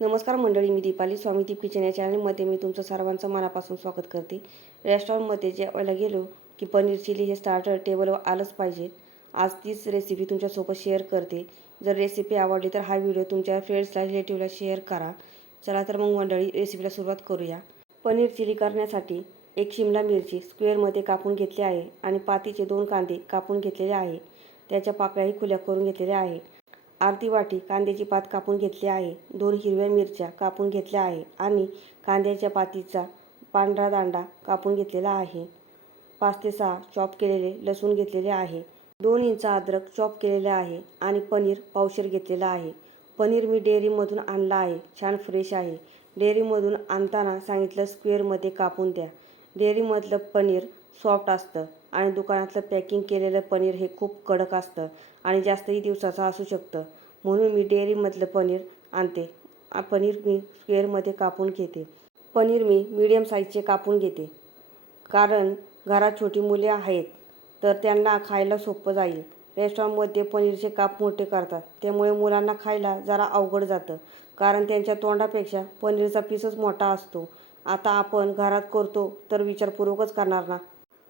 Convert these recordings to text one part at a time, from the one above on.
नमस्कार मंडळी मी दीपाली स्वामी दीप किचन या चॅनलमध्ये मी तुमचं सर्वांचं मनापासून स्वागत करते. रेस्टॉरंटमध्ये जेवायला गेलो की पनीर चिली हे स्टार्टर टेबलवर आलंच पाहिजे. आज तीच रेसिपी तुमच्यासोबत शेअर करते. जर रेसिपी आवडली तर हा व्हिडिओ तुमच्या फ्रेंड्सला रिलेटिव्हला शेअर करा. चला तर मग मंडळी रेसिपीला सुरुवात करूया. पनीर चिली करण्यासाठी एक शिमला मिरची स्क्वेअरमध्ये कापून घेतली आहे आणि पातीचे दोन कांदे कापून घेतलेले आहे. त्याच्या पाकळ्याही खुल्या करून घेतलेल्या आहे. अर्धी वाटी कांद्याची पात कापून घेतली आहे. दोन हिरव्या मिरच्या कापून घेतल्या आहे आणि कांद्याच्या पातीचा पांढरा दांडा कापून घेतलेला आहे. पाच ते सहा चॉप केलेले लसूण घेतलेले आहे. दोन इंच अद्रक चॉप केलेले आहे आणि पनीर पावशेर घेतलेलं आहे. पनीर मी डेअरीमधून आणलं आहे. छान फ्रेश आहे. डेअरीमधून आणताना सांगितलं स्क्वेअरमध्ये कापून द्या. डेअरीमधलं पनीर सॉफ्ट असतं. आणि दुकानातलं पॅकिंग केलेलं पनीर हे खूप कडक असतं आणि जास्तही दिवसाचं असू शकतं. म्हणून मी डेअरीमधलं पनीर आणते. पनीर मी स्क्वेअरमध्ये कापून घेते. पनीर मी मीडियम साईजचे कापून घेते. कारण घरात छोटी मुले आहेत तर त्यांना खायला सोपं जाईल. रेस्टॉरंटमध्ये पनीरचे काप मोठे करतात. त्यामुळे मुलांना खायला जरा अवघड जातं. कारण त्यांच्या तोंडापेक्षा पनीरचा पीसच मोठा असतो. आता आपण घरात करतो तर विचारपूर्वकच करणार ना?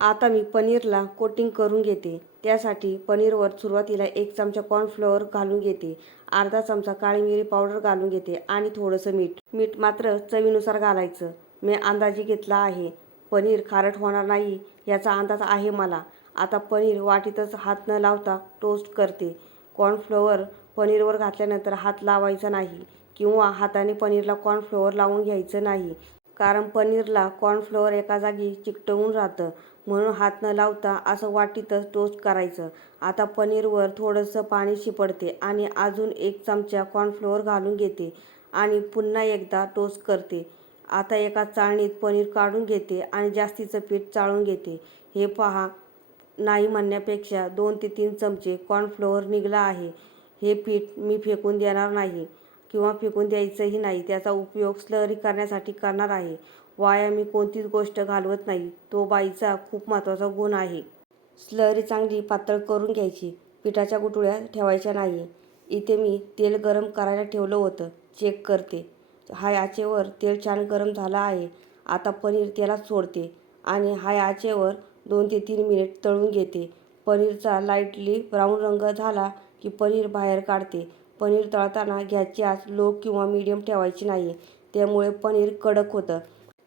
आता मी पनीरला कोटिंग करून घेते. त्यासाठी पनीरवर सुरुवातीला एक चमचा कॉर्नफ्लोअर घालून घेते. अर्धा चमचा काळी मिरी पावडर घालून घेते आणि थोडंसं मीठ. मीठ मात्र चवीनुसार घालायचं. मी अंदाजे घेतला आहे. पनीर खारट होणार नाही याचा अंदाज आहे मला. आता पनीर वाटीतच हात न लावता टोस्ट करते. कॉर्नफ्लोअर पनीरवर घातल्यानंतर हात लावायचा नाही किंवा हाताने पनीरला कॉर्नफ्लोअर लावून घ्यायचं नाही. कारण पनीरला कॉर्नफ्लोअर एका जागी चिकटवून राहतं. म्हणून हात न लावता असं वाटीतच टोस्ट करायचं. आता पनीरवर थोडंसं पाणी शिपडते आणि अजून एक चमचा कॉर्नफ्लोअर घालून घेते आणि पुन्हा एकदा टोस्ट करते. आता एका चाळणीत पनीर काढून घेते आणि जास्तीचं पीठ चाळून घेते. हे पहा नाही म्हणण्यापेक्षा दोन ते तीन चमचे कॉर्नफ्लोअर निघला आहे. हे पीठ मी फेकून देणार नाही. किंवा फेकून द्यायचंही नाही. त्याचा उपयोग स्लरी करण्यासाठी करणार आहे. वाया मी कोणतीच गोष्ट घालवत नाही. तो बाईचा खूप महत्त्वाचा गुण आहे. स्लरी चांगली पातळ करून घ्यायची. पिठाच्या गुटुळ्या ठेवायच्या नाही. इथे मी तेल गरम करायला ठेवलं होतं. चेक करते. हाय आचेवर तेल छान गरम झालं आहे. आता पनीर तेलात सोडते. आणि हाय आचेवर दोन ते तीन मिनिट तळून घेते. पनीरचा लाईटली ब्राऊन रंग झाला की पनीर बाहेर काढते. पनीर तळताना गॅसची आच लो किंवा मीडियम ठेवायची नाही त्यामुळे पनीर कडक होतं.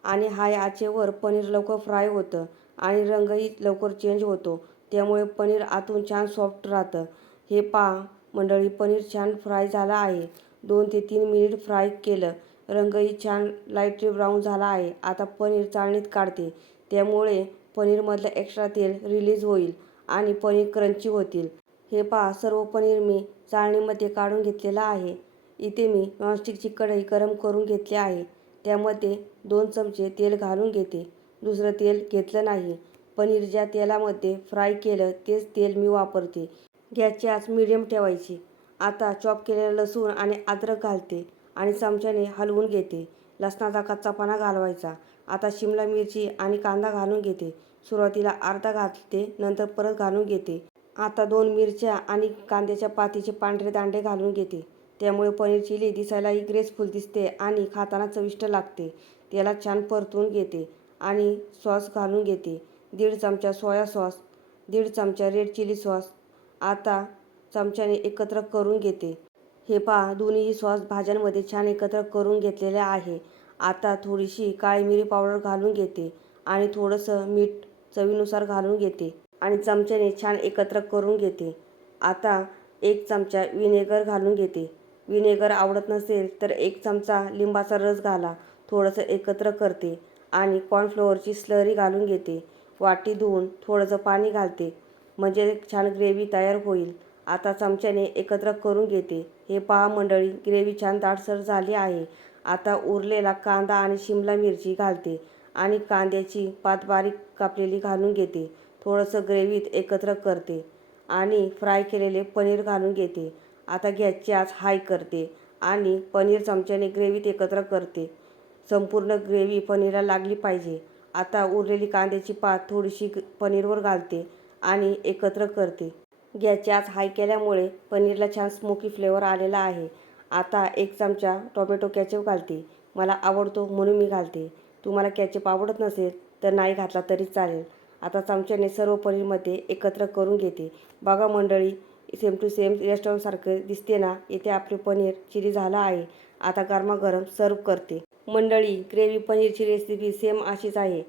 आणि हाय आचेवर पनीर लवकर फ्राय होतं. आणि रंगही लवकर चेंज होतो. त्यामुळे पनीर आतून छान सॉफ्ट राहतं. हे पहा मंडळी पनीर छान फ्राय झालं आहे. दोन ते तीन मिनिट फ्राय केलं. रंगही छान लाईटली ब्राऊन झाला आहे. आता पनीर चाळणीत काढते. त्यामुळे पनीरमधलं एक्स्ट्रा तेल रिलीज होईल आणि पनीर क्रंची होतील. हे पहा सर्व पनीर मी चाळणीमध्ये काढून घेतलेलं आहे. इथे मी नॉनस्टिकची कढई गरम करून घेतली आहे. त्यामध्ये दोन चमचे तेल घालून घेते. दुसरं तेल घेतलं नाही. पनीर ज्या तेलामध्ये फ्राय केलं तेच तेल मी वापरते. गॅसची आच मिडियम ठेवायची. आता चॉप केलेलं लसूण आणि अद्रक घालते आणि चमच्याने हलवून घेते. लसणाचा कच्चापणा घालवायचा. आता शिमला मिरची आणि कांदा घालून घेते. सुरुवातीला अर्धा घालते नंतर परत घालून घेते. आता दोन मिरच्या आणि कांद्याच्या पातीचे पांढरे दांडे घालून घेते. त्यामुळे पनीर चिली दिसायलाही ग्रेसफुल दिसते आणि खाताना चविष्ट लागते. त्याला छान परतून घेते आणि सॉस घालून घेते. दीड चमचा सोया सॉस दीड चमचा रेड चिली सॉस आता चमच्याने एकत्र करून घेते. हे पहा दोन्हीही सॉस भाज्यांमध्ये छान एकत्र करून घेतलेले आहे. आता थोडीशी काळी मिरी पावडर घालून घेते आणि थोडंसं मीठ चवीनुसार घालून घेते. आणि चमच्याने छान एकत्र करून घेते. आता एक चमचा विनेगर घालून घेते. विनेगर आवडत नसेल तर एक चमचा लिंबाचा रस घाला. थोडंसं एकत्र करते आणि कॉर्नफ्लोअरची स्लरी घालून घेते. वाटी धुवून थोडंसं पाणी घालते. म्हणजे छान ग्रेव्ही तयार होईल. आता चमच्याने एकत्र करून घेते. हे पहा मंडळी ग्रेव्ही छान दाटसर झाली आहे. आता उरलेला कांदा आणि शिमला मिरची घालते आणि कांद्याची पात बारीक कापलेली घालून घेते. थोडंसं ग्रेव्हीत एकत्र करते आणि फ्राय केलेले पनीर घालून घेते. आता गॅसची आच हाय करते आणि पनीर चमच्याने ग्रेव्हीत एकत्र करते. संपूर्ण ग्रेव्ही पनीरला लागली पाहिजे. आता उरलेली कांद्याची पात थोडीशी पनीरवर घालते आणि एकत्र करते. गॅसची आच हाय केल्यामुळे पनीरला छान स्मोकी फ्लेवर आलेला आहे. आता एक चमचा टोमॅटो कॅचअप घालते. मला आवडतो म्हणून मी घालते. तुम्हाला कॅचअप आवडत नसेल तर नाही घातला तरी चालेल. आता चमच्याने सर्व पनीरमध्ये एकत्र करून घेते. बघा मंडळी सेम टू सेम रेस्टॉरंटसारखं दिसते ना? इथे आपले पनीर चिली झालं आहे. आता गरमागरम सर्व करते. मंडळी ग्रेव्ही पनीरची रेसिपी सेम अशीच आहे.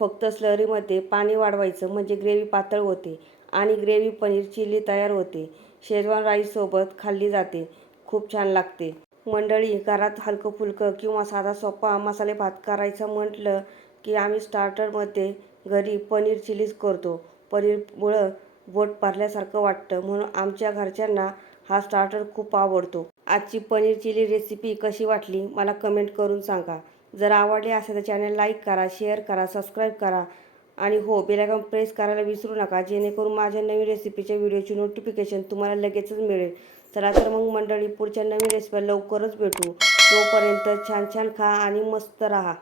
फक्त स्लरीमध्ये पाणी वाढवायचं म्हणजे ग्रेव्ही पातळ होते आणि ग्रेव्ही पनीर चिली तयार होते. शेजवान राईससोबत खाल्ली जाते. खूप छान लागते. मंडळी घरात हलकं फुलकं किंवा साधा सोपा मसाले भात करायचं म्हटलं की आम्ही स्टार्टरमध्ये घरी पनीर चिलीच करतो. पनीरमुळं बोट भरल्यासारखं वाटतं. म्हणून आमच्या घरच्यांना हा स्टार्टर खूप आवडतो. आजची पनीर चिली रेसिपी कशी वाटली मला कमेंट करून सांगा. जर आवडली असेल तर चॅनल लाईक करा शेअर करा सबस्क्राईब करा. आणि हो बेलायकॉन प्रेस करायला विसरू नका. जेणेकरून माझ्या नवीन रेसिपीच्या व्हिडिओची नोटिफिकेशन तुम्हाला लगेचच मिळेल. चला तर मग मंडळी पुढच्या नवीन रेसिपी लवकरच भेटू. तोपर्यंत छान छान खा आणि मस्त राहा.